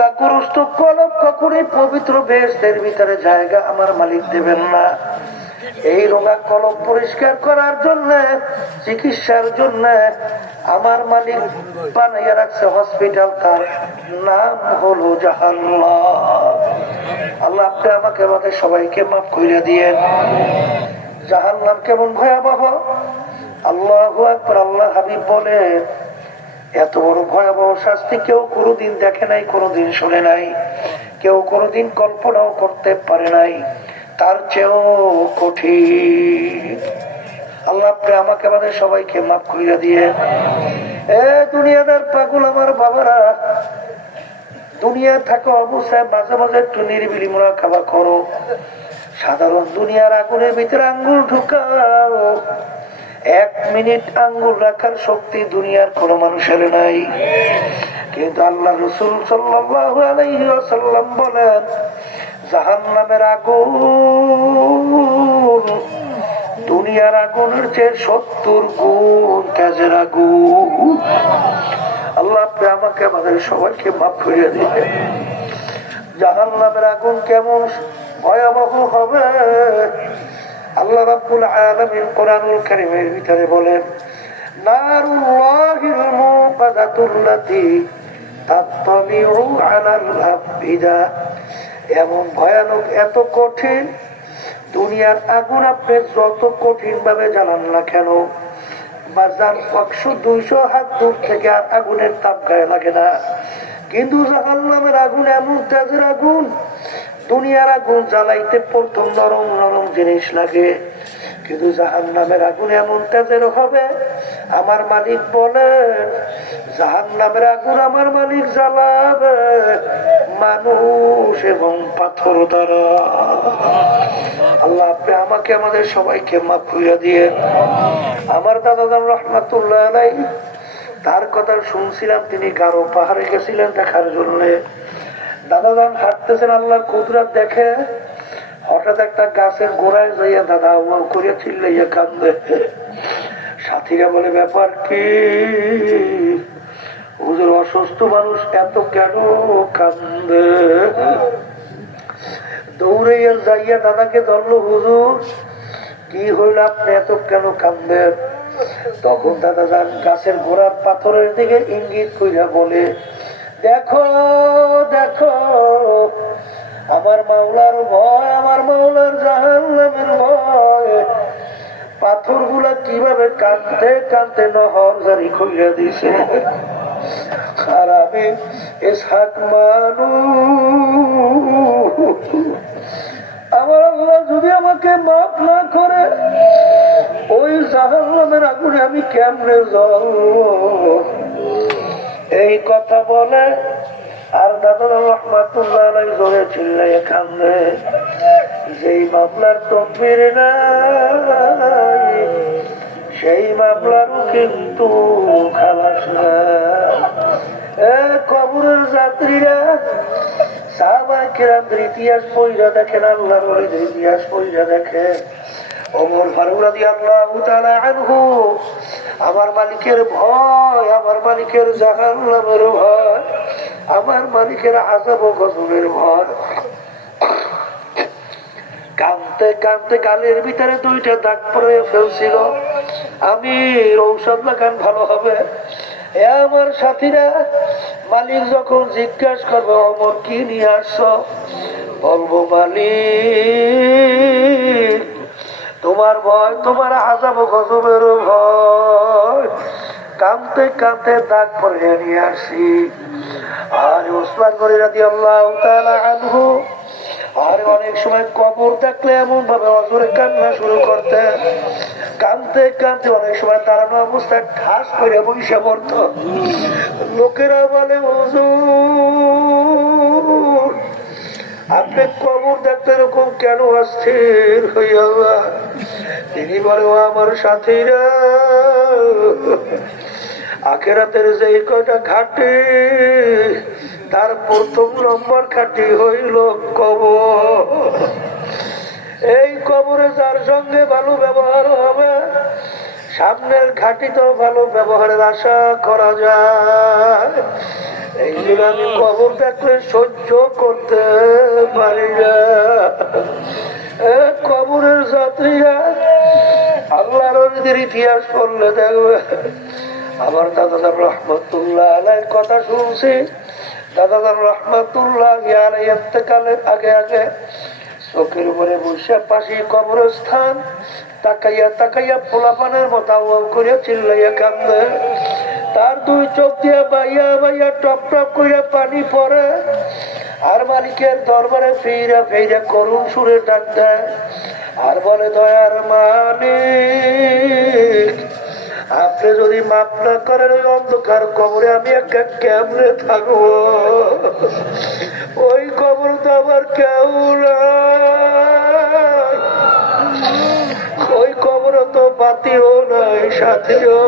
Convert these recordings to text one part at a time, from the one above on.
রোগাগ্রস্ত কলব কখনই পবিত্র বেহেশতের ভিতরে জায়গা আমার মালিক দেবেন না। এই রোগা কলব পরিষ্কার করার জন্য, চিকিৎসার জন্য আমার মালিক বানাইয়া রাখছে হসপিটাল, তার নাম হলো জাহান্নাম। আল্লাহ আপনি আমাকে আমাদের সবাইকে মাফ করে দিয়েন। জাহান্নাম কেমন ভয়াবহ! আল্লাহু আকবার। আল্লাহ হাবিব বলে, এত বড় ভয়াবহ শাস্তি কেউ কোনোদিন দেখে নাই, কোনোদিন শুনে নাই, কেউ কোনোদিন কল্পনাও করতে পারে নাই, তার চেয়েও কঠিন। আল্লাহ আপনি আমাকে আমাদের সবাইকে মাফ কইরা দিয়ে। এ দুনিয়াদার পাগল আমার বাবারা, দুনিয়া থাকা অবস্থায় মাঝে মাঝে একটু নিরিবিলি মুরাকাবা করো। সাধারণ দুনিয়ার আগুনের ভিতরে আঙ্গুল ঢুকাও, 1 মিনিট আঙ্গুল রাখার শক্তি দুনিয়ার কোন মানুষের নাই। কিন্তু আল্লাহ রাসূল সাল্লাল্লাহু আলাইহি ওয়াসাল্লাম বলেন, জাহান্নামের আগুন দুনিয়ার আগুনের চেয়ে 70 গুণ কাজের আগুন। আল্লাহ আপনি আমাকে আমাদের সবাইকে মাফ করে দিবেন। জাহান্নামের আগুন কেমন ভয়াবহ হবে আল্লাহ রাব্বুল আলামিন কোরআনুল কারীমের ভিতরে বলেন, নারুল্লাহিল মুকাদাতুল্লাতী তাত্তালিউ আলাল আফইদা। এমন ভয়ানক, এত কঠিন দুনিয়ার আগুন, আপনি যত কঠিন ভাবে জ্বালান না কেন, বাজার 100-200 হাত দূর থেকে আর আগুনের তাপ গায়ে লাগে না। কিন্তু জাহান্নামের আগুন এমন তেজের আগুন, দুনিয়ার আগুন জ্বালাইতে প্রথম নরম নরম জিনিস লাগে, কিন্তু জাহান্নামের আগুন এমন তেজের হবে, আমার মালিক বলেন জাহান্নামের আগুন আমার মালিক জ্বালাবে মানুষ এবং পাথর দ্বারা। আল্লাহ আপনি আমাকে আমাদের সবাইকে মাফ করে দিয়ে। আমার দাদা জান রহমাতুল্লাহ আলাইহি, তার কথা শুনছিলাম, তিনি গারো পাহাড়ে গেছিলেন দেখার জন্য। দাদা যান হাঁটতেছেন, আল্লাহর কুদরত দেখে হঠাৎ একটা গাছের গোড়ায় যাইয়া দাদা ওয়াও করে চিল্লাইয়া কান্দে। সাথীরা বলে, ব্যাপার কি হুজুর? অসুস্থ মানুষ এত কেন কান্দে? দৌড়ে যাইয়া দাদাকে ধরলো, হুজুর কি হইল, আপনি এত কেন কান্দেন? তখন দাদা যান গাছের গোড়ার পাথরের দিকে ইঙ্গিত কইরা বলে, দেখো দেখো, আমার মাওলার ভয়, আমার মাওলার জাহান্নামের ভয়। পাথর গুলা কিভাবে কাঁদতে কাঁদতে নহর জারি কইরা দিছে। আর আমি ইসহাক মানুষ, আমার আল্লাহ যদি আমাকে মাফ না করে, ওই জাহান্নামের আগুনে আমি কেমনে জ্বলবো? এই কথা বলে আর দাদা রহমাতুল্লাহ আলাইহি জোরে চিল্লাইয়া কান্দে। যেই মামলার তকবীর নাই, সেই মামলারও কিন্তু খালাস না। কবরের যাত্রীরা, সাহাবায়ে কেরামদের ইতিহাস পড়িয়া দেখেন, আল্লাহর ওলিদের ইতিহাস পড়িয়া দেখেন। ওমর ফারুক রাদিয়াল্লাহু তাআলা আনহু, আমার মালিকের ভয়, আমার মালিকের জাহান্নামের ভয়, আমার মালিকের আযাব ও গজবের ভয়, কাঁদতে কাঁদতে গালের ভিতরে 2টা দাগ পরে ফেলছিল। আমি ঔষধ লাগান ভালো হবে। এ আমার সাথীরা, মালিক যখন জিজ্ঞাসা করবে, ওমর কি নিয়ে আসছো? বলবো, মালিক তোমার ভয়, তোমার আযাব ও গজবের ভয়, কাঁদতে কাঁদতে দাগ পরে নিয়ে আসি। আর ওসমান গনি রাদিয়াল্লাহু তাআলা আনহু, আর অনেক সময় কবর দেখলে এমন ভাবে অজরে কান্না শুরু করতেন, কাঁদতে কাঁদতে অনেক সময় দাঁড়ানো অবস্থায় ঠাস করে বসে পড়ত। লোকেরা বলে, হুজুর আপনি কবর দেখতে এরকম কেন অস্থির হইয়া? তিনি বলে, ও আমার সাথীরা, আখিরাতের যে কয়টা ঘাটি, তার প্রথম নম্বর ঘাটি হইল কবর। এই কবরে যার সঙ্গে ভালো ব্যবহার হবে, সামনের ঘাটি তো ভালো ব্যবহারের আশা করা যায়। এই জন্য আমি কবর দেখলে সহ্য করতে পারি না। কবরের যাত্রীরা আল্লাহর নবীর ইতিহাস পড়লে দেখবে। আমার দাদা রহমতুল্লাহ আলাইহির কথা শুনছি। দাদা রহমতুল্লাহ আলাইহি ইন্তেকালের আগে আগে চোখের উপরে বসে পাশে কবরস্থান তাকাইয়া তাকাইয়া পোলাপানের মতো আওয়াজ করে চিল্লাইয়া কান্দে। তার দুই চোখ দিয়া বাইয়া বাইয়া টপ টপ করে পানি পড়ে। আর মালিকের দরবারে ফিরা ফিরা করুণ সুরে ডাক দেয় আর বলে, দয়ার মালিক, আপনি যদি মাফ না করেন ওই অন্ধকার কবরে আমি একা কেমনে থাকবো? ওই কবর তো আমার কেউ নাই, ওই কবর তো বাতিও নাই, সাথীও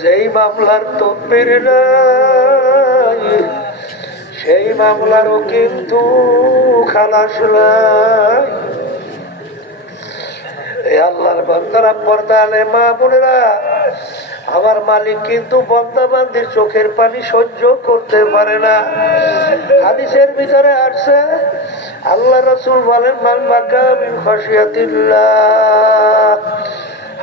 যেই মামলার তদবির নাই সেই মামলারও কিন্তু খালাস নাই। আল্লাহর বান্দারা, পর্দা আলে মা বোনেরা, আমার মালিক কিন্তু বান্দা বান্দির চোখের পানি সহ্য করতে পারে না। হাদিসের ভিতরে আসছে, আল্লাহ রাসূল বলেন, মান বাকা মিন খাশিয়াতিল্লাহ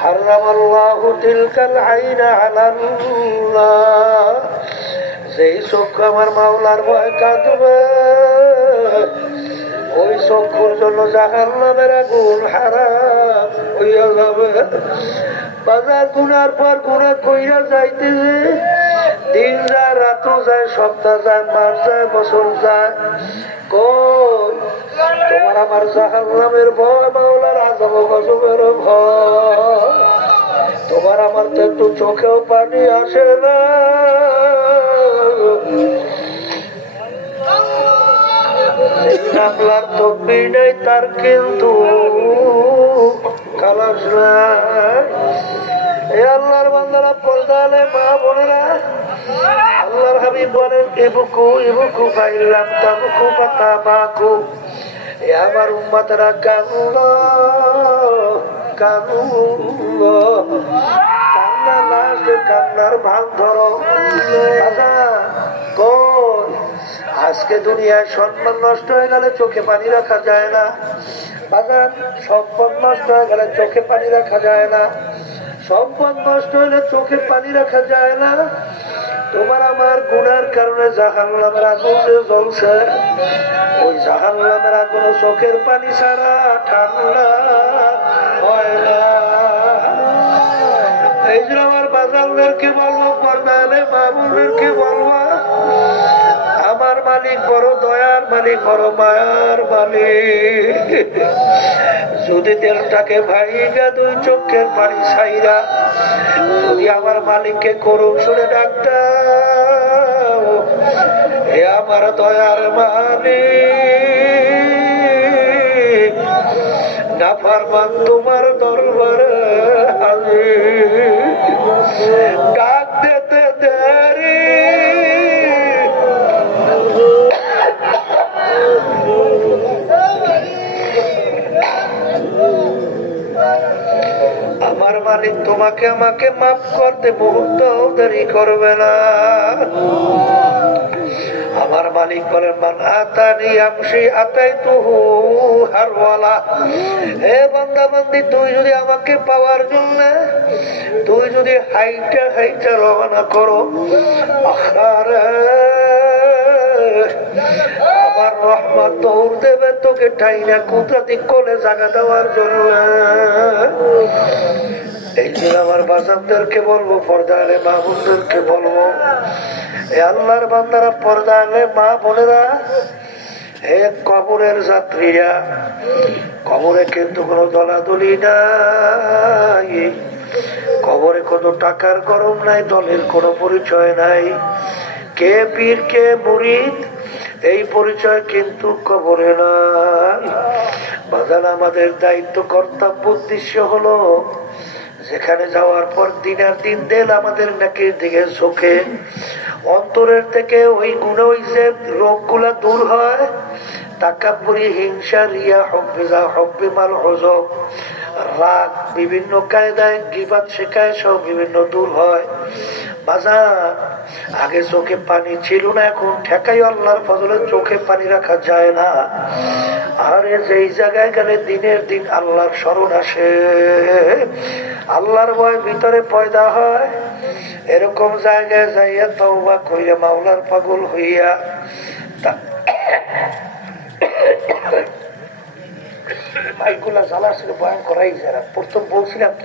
হারামাল্লাহু তিলকাল আইনা আলাল্লাহ। যেই চক্ষু আমার মাওলার ভয় কাঁদবে ওই চক্ষুর জন্য জাহান্নামের আগুন হারাম হইয়া যাবে। বাজার গুনার পর গুনাহ কইরা যাইতেছে, দিন যায়, রাত যায়, সপ্তাহ যায়, মাস যায়, বছর যায়, কই তোমার আমার জাহান্নামের ভয়, মাওলার আযাব গজবের ভয়? তোমার আমার তো একটু চোখেও পানি আসে না। মামলার তদবির নেই, তার কিন্তু খালাস নাই। এই আল্লাহর বান্দারা, পর্দা আলে মা বোনেরা, আল্লাহর হাবিব বলেন, ইবকু ইবকু ফাইল্লাম তাবকু ফাতাবাকু। এ আমার উম্মতেরা, কান্দো কান্দো, কান্না না আসলে কান্নার ভান ধরো। আজকে দুনিয়ায় সম্মান নষ্ট হয়ে গেলে চোখে পানি রাখা যায় না। বাজার সম্পদ নষ্ট হয়ে গেলে চোখে পানি রাখা যায় না। সম্পদ নষ্ট হলে চোখে পানি রাখা যায় না। তোমার আমার গুনার কারণে জাহান্নামের আগুন জ্বলছে, ওই জাহান্নামের আগুন চোখের পানি ছাড়া ঠান্ডা হয় না। এই জন্য আমার বাজারদেরকে বলবো, পর্দা আলে মা বোনদেরকে বলবো, আমার মালিক বড় দয়ার মালিক, বড় মায়ার মালিক। যদি তেলটাকে ভাইগা দুই চোখের পানি ছাইরা যদি আমার মালিককে করুন শুনে ডাকটা, এ আমার দয়ার মালিক, নাফরমান তোমার দরবারে হাজির, ডাক দিতে দেরি। আমার মালিক তোমাকে আমাকে মাফ করতে মুহূর্ত দেরি করবে না। আমার মালিক বলেন, মান আতানি আমশি আতাইতুহু হারওয়ালা। হে বান্দা বান্দি, তুই যদি আমাকে পাওয়ার জন্য তুই যদি হাইটা হাইটা রওনা করো, আখারে আমার রহমত দৌড় দেবে তোকে ঠাইনা কুদরতি কোলে জায়গা দেওয়ার জন্য। এই জন্য আমার বাজারদেরকে বলবো, পর্দা আলে মা বোনদেরকে বলবো, এ আল্লাহর বান্দারা, পর্দা আলে মা বোনেরা, হে কবরের যাত্রীরা, কবরে কিন্তু কোনো দলাদলি নাই, কবরে কোনো টাকার গরম নাই, দলের কোনো পরিচয় নাই, কে পীর কে মুরিদ এই পরিচয় কিন্তু কবরে নাই। বাজার আমাদের দায়িত্ব, কর্তব্য, উদ্দেশ্য হলো যেখানে যাওয়ার পর দিনের দিন দেল আমাদের নাকের দিকে চোখে অন্তরের থেকে ওই গুণ, ওই যে রোগগুলা দূর হয়, তাকাব্বুরি, হিংসা, রিয়া, হব্বিজা, হব্বে মাল, হজব, রাগ, বিভিন্ন কায়দায় গীবাত শেখায় সব বিভিন্ন দূর হয়। বাজার আগে চোখে পানি ছিল না, এখন ঠেকাই আল্লাহর ফজলে চোখে পানি রাখা যায় না। আরে যেই জায়গায় গেলে দিনের দিন আল্লাহর স্মরণ আসে, আল্লাহর ভয় ভিতরে পয়দা হয়, এরকম জায়গায় যাইয়া তওবা কইরা মাওলার পাগল হইয়া মাইকগুলা জ্বালা ছিল ভয়ঙ্কর। প্রথম বলছিলাম কি